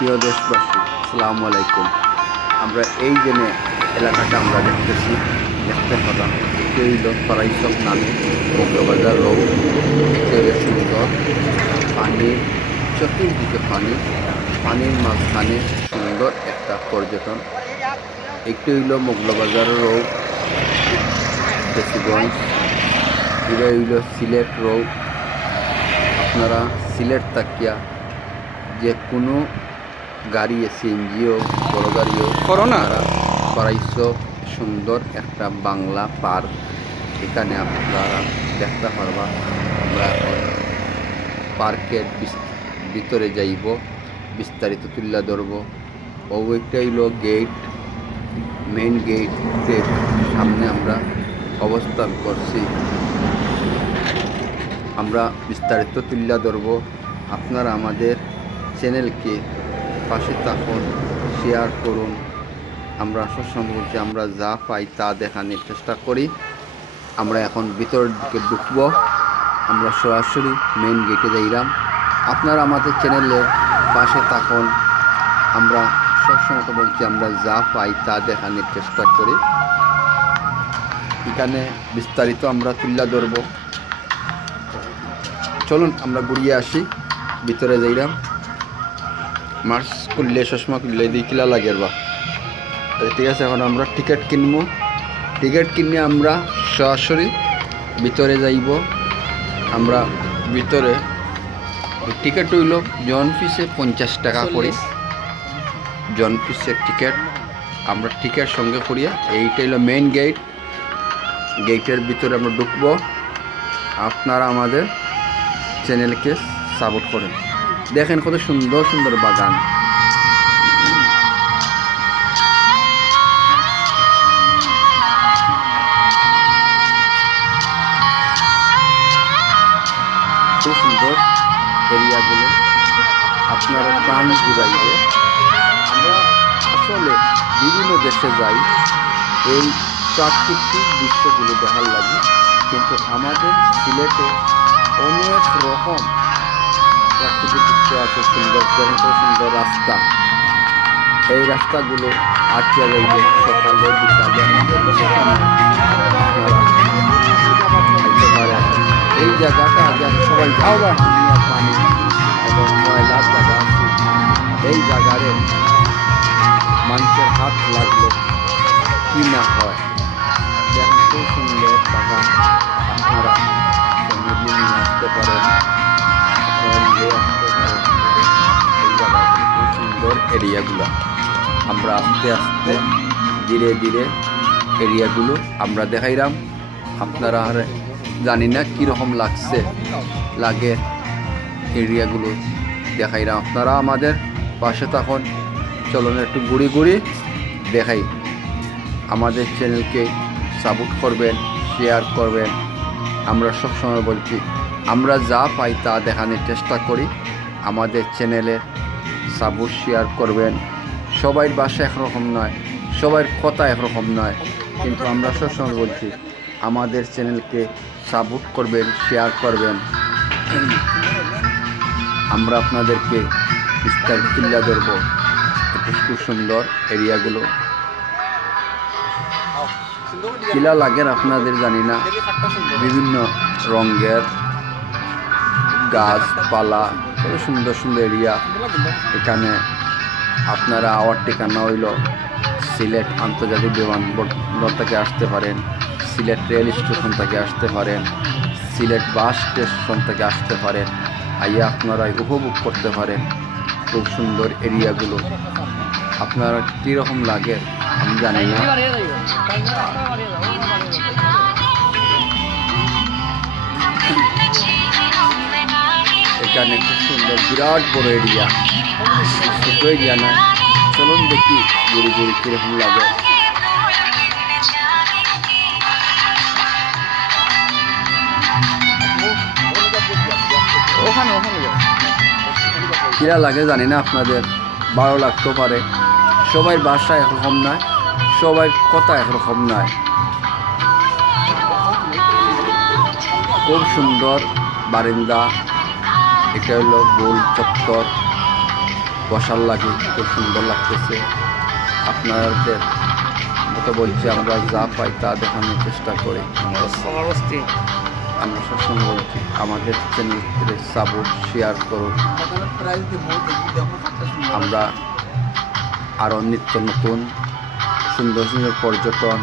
প্রিয় দেশবাসী, আসসালামু আলাইকুম। আমরা এই যে এলাকাটা আমরা দেখতে পেলাম, এটি হইল ফরাইসব নামে মৌলবাজার রোড। এটি হইল সুন্দর পানি, চতুর্দিকে পানির মাঝখানে সুন্দর একটা পর্যটন। একটি হইল মৌলবাজার রোড, দেশিগঞ্জ। এটা হইল সিলেট রোড। আপনারা সিলেট তাকিয়া যে কোনো গাড়ি, সিএনজি হোক, বড় গাড়ি হোক, আপনারা পারাইছো সুন্দর একটা বাংলা পার্ক। এখানে আপনারা দেখতে পারবা। আমরা এখন পার্কের ভিতরে যাইব, বিস্তারিত তুলে ধরব। ওইটা হইল গেট, মেইন গেটের সামনে আমরা অবস্থান করছি। আমরা বিস্তারিত তুলে ধরব। আপনারা আমাদের চ্যানেলকে পাশে থাকুন, শেয়ার করুন। আমরা সবসময় বলছি, আমরা যা পাই তা দেখানোর চেষ্টা করি। আমরা এখন ভিতরের দিকে ঢুকবো। আমরা সরাসরি মেইন গেটে যাইলাম। আপনারা আমাদের চ্যানেলের পাশে থাকুন। আমরা সবসময় বলছি, আমরা যা পাই তা দেখানোর চেষ্টা করি। এখানে বিস্তারিত আমরা তুলে ধরব। চলুন আমরা ঘুরিয়ে আসি। ভিতরে যাইলাম। মাস্ক করলে, চশমা করলে দিয়ে কিলা লাগে বা ঠিক আছে। এখন আমরা টিকিট কিনবো। টিকিট কিনে আমরা সরাসরি ভিতরে যাইব। আমরা ভিতরে টিকিট হইল জন পিসে 50 টাকা করে, জন পিসের টিকিট। আমরা টিকিট সঙ্গে করিয়া, এইটা হইল মেইন গেট। গেটের ভিতরে আমরা ঢুকবো। আপনারা আমাদের চ্যানেলকে সাপোর্ট করেন। দেখেন কত সুন্দর সুন্দর বাগান। খুব সুন্দর এরিয়াগুলো, আপনারা প্রাণ জুড়াইবে। আমরা আসলে বিভিন্ন দেশে যাই এই প্রাকৃতিক দৃশ্যগুলো দেখার লাগে, কিন্তু আমাদের সিলেটে অনেক রকম প্রাকৃতিক দৃশ্য আছে। সুন্দর, সুন্দর রাস্তা। এই রাস্তাগুলো আটকে যাইবে সকালে বিকালে। এই জায়গাটা সবাই পানি এবং ময়লার জায়গা আছে। এই জায়গায় মানুষের হাত লাগলে কি না হয়। দেখেন খুব সুন্দর বাগান। আপনারা ফ্যামিলি নিয়ে আসতে পারেন, এই জায়গায় খুব সুন্দর এরিয়াগুলো। আমরা আস্তে আস্তে ধীরে ধীরে এরিয়াগুলো আমরা দেখাইলাম। আপনারা আর জানি না কীরকম লাগে এরিয়াগুলো দেখাইলাম। আপনারা আমাদের পাশে থাকুন। চলুন একটু ঘুরি দেখাই। আমাদের চ্যানেলকে সাপোর্ট করবেন, শেয়ার করবেন। আমরা সবসময় বলছি, আমরা যা পাই তা দেখানোর চেষ্টা করি। আমাদের চ্যানেলের সাপোর্ট শেয়ার করবেন। সবাই ভাষা একরকম নয়, সবার কথা একরকম নয়, কিন্তু আমরা সবসময় বলছি, আমাদের চ্যানেলকে সাপোর্ট করবেন, শেয়ার করবেন। আমরা আপনাদেরকে বিস্তারিত তুলে ধরবো। খুব সুন্দর এরিয়াগুলো। কিলা লাগেন আপনাদের জানি না, বিভিন্ন রঙের গাছপালা, কত সুন্দর সুন্দর এরিয়া। এখানে আপনারা আওয়ার ঠিকানা হইল সিলেট আন্তর্জাতিক বিমানবন্দর থেকে আসতে পারেন, সিলেট রেল স্টেশন থেকে আসতে পারেন, সিলেট বাস স্টেশন থেকে আসতে পারেন। আইয়া আপনারা উপভোগ করতে পারেন খুব সুন্দর এরিয়াগুলো। আপনারা কীরকম লাগে আমি জানি না। এখানে খুব সুন্দর বিরাট বড় এরিয়া, ছোট এরিয়া না। চলুন দেখি ঘুরি কীরকম লাগে। কিরা লাগে জানি না, আপনাদের ভালো লাগতে পারে। সবাই ভাষা একরকম নয়, সবাই কথা একরকম নয়। খুব সুন্দর বারিন্দা। এটা হলো গোল চত্বর। বসার লাগে খুব সুন্দর লাগতেছে। আপনাদের মতো বলছি, আমরা যা পাই তা দেখানোর চেষ্টা করি। আমরা সবসময় বলছি আমাদের চ্যানেলকে সাপোর্ট শেয়ার করুন। আমরা আরও নিত্য নতুন সুন্দর সুন্দর পর্যটন,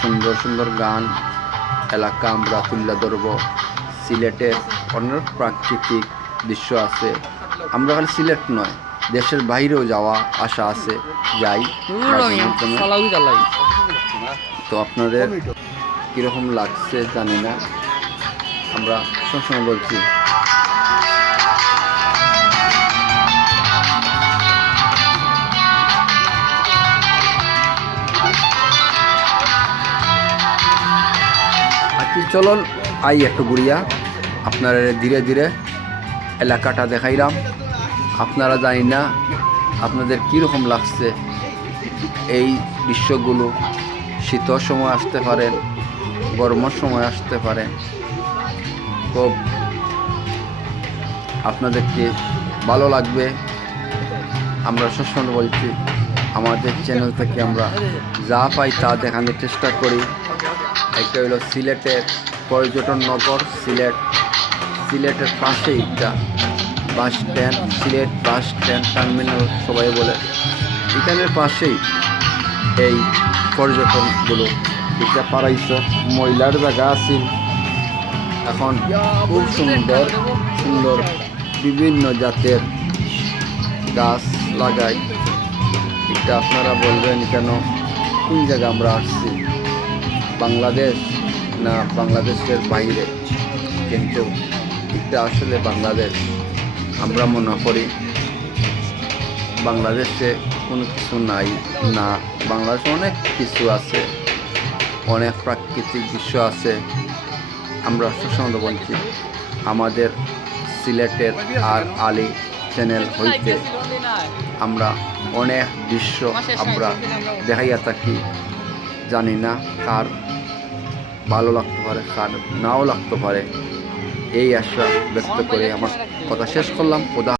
সুন্দর সুন্দর গান এলাকা আমরা তুলে ধরব। সিলেটের অনেক প্রাকৃতিক দৃশ্য আছে। আমরা খালি সিলেট নয়, দেশের বাইরেও যাওয়া আশা আছে, যাই। তো আপনাদের কীরকম লাগছে জানি না, আমরা সবসময় বলছি আচ্ছা চলুন আই একটু ঘুরিয়া আপনারা ধীরে ধীরে এলাকাটা দেখাইলাম। আপনারা জানি না আপনাদের কীরকম লাগছে এই দৃশ্যগুলো। শীতের সময় আসতে পারেন, গরমের সময় আসতে পারেন, খুব আপনাদেরকে ভালো লাগবে। আমরা সবসময় বলছি আমাদের চ্যানেল থেকে আমরা যা পাই তা দেখানোর চেষ্টা করি। একটা হলো সিলেটের পর্যটন নগর সিলেট, সিলেটের পাশেই একটা bus stand, Sylhet bus stand terminal সবাই বলে, এখানের পাশেই এই পর্যটনগুলো। এটা পারাইছো মহিলার জায়গা আছে, এখন খুব সুন্দর সুন্দর বিভিন্ন জাতের গাছ লাগাই। এটা আপনারা বলবেন কেন কোন জায়গা আমরা আসছি, বাংলাদেশ না বাংলাদেশের বাইরে? কিন্তু এটা আসলে বাংলাদেশ। আমরা মনে করি বাংলাদেশে কোনো কিছু নাই না, বাংলাদেশে অনেক কিছু আছে, অনেক প্রাকৃতিক দৃশ্য আছে। আমরা সবসময় বলছি আমাদের সিলেটের আর আলী চ্যানেল হইতে আমরা অনেক দৃশ্য আমরা দেখাইয়া থাকি। জানি না কার ভালো লাগতে পারে, কার নাও লাগতে পারে, এই আশা ব্যক্ত করে আমার কথা শেষ করলাম। খোদা।